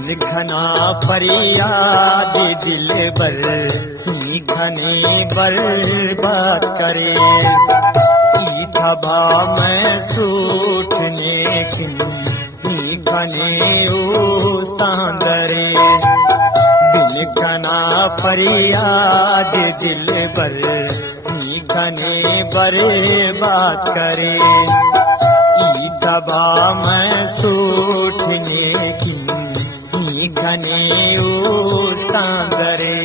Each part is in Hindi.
घना फरियाद दिल बर घने बर्बाद करे ई थबा मैं सूठने घने उस्तांदरे दिल घना फरियाद दिल बर घने बर्बाद करे ई थबा मैं सूठने घने उस्तांदरे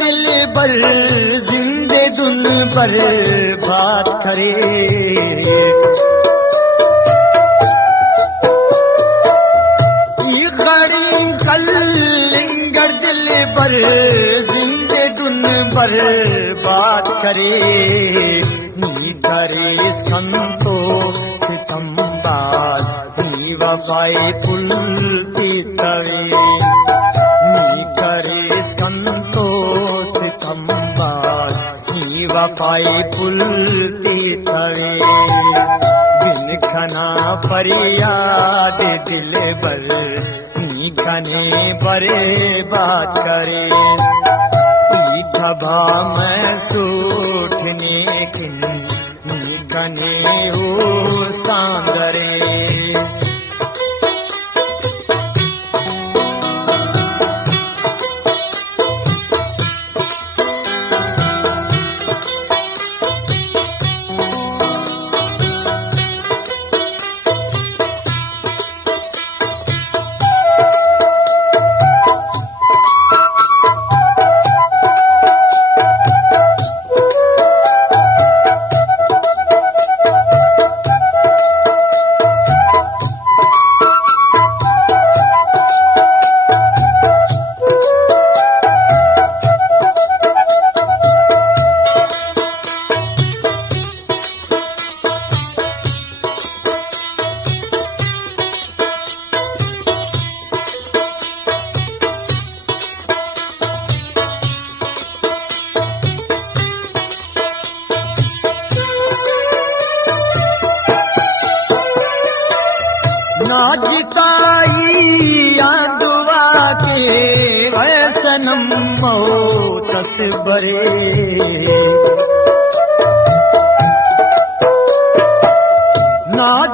दिल बर जिंदे दुन पर बात करे खड़ी कलिंगर दिल बर जिंदे दुन पर बात करे नी करे संतो सितमबाज नी वफाई पुल की तवे नी करे संतो सितमबाज नी वफाई पुलती तवे बिन खना फरियाद दिल बर नी घने बरे बात करे ई थबा मैं सूठने नी घने उस्तांदरे दुआ के वैसनम मौतस बरे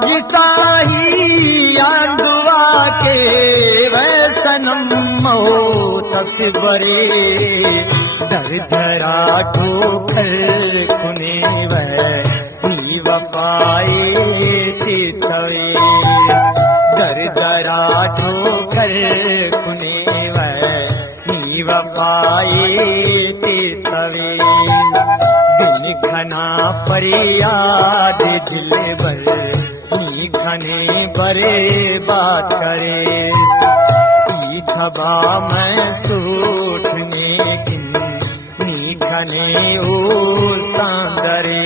नाजताही दुआ के वैसनम मौतस बरे दर धरा ठोकर खुने नी वफाए तवे दर दरा ठोकर खुने नी वफाए तवे दिल घना फरियाद दिल बर नी घने बरे बात करे ई थबा मैं सूठने नी घने उस्तांदरे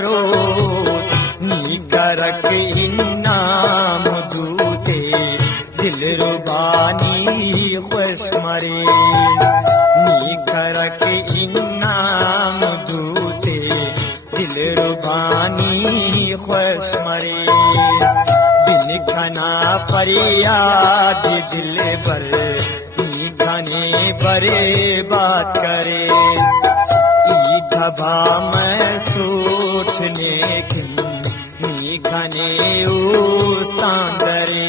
परोस नी करक इन्नाम दूते दिल रुबानी खुश मरेज नी करक इन्नाम दूते दिल रुबानी खुश मरेज बिन खना फरियाद दिल बर नी खने बरे बात करे ई धबा मैं सूठने नी खने उस्तांदरे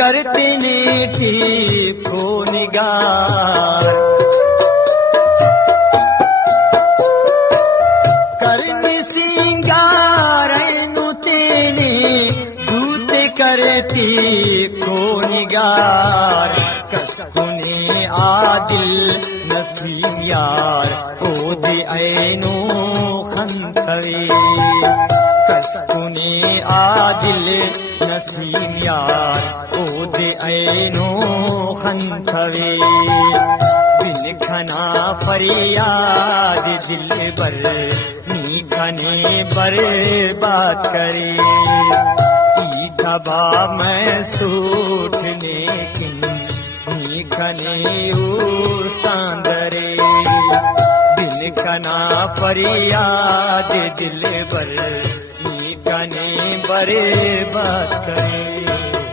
करते ने ठीक हो निगार करने सिंगार तेने दूते करती को निगार कसकुने आदिल नसीम यार ओ दे ऐनो खंतवेज कसकुने आदिल नसीम यार ओ दे ऐनो खंतवेज बिन खना फरियाद दिल बर नी खने बर बात करे ई दबा मैं सूठने नी खने उस्तांदरे बिन खना फरियाद दिल बर नी खने बर बात करे।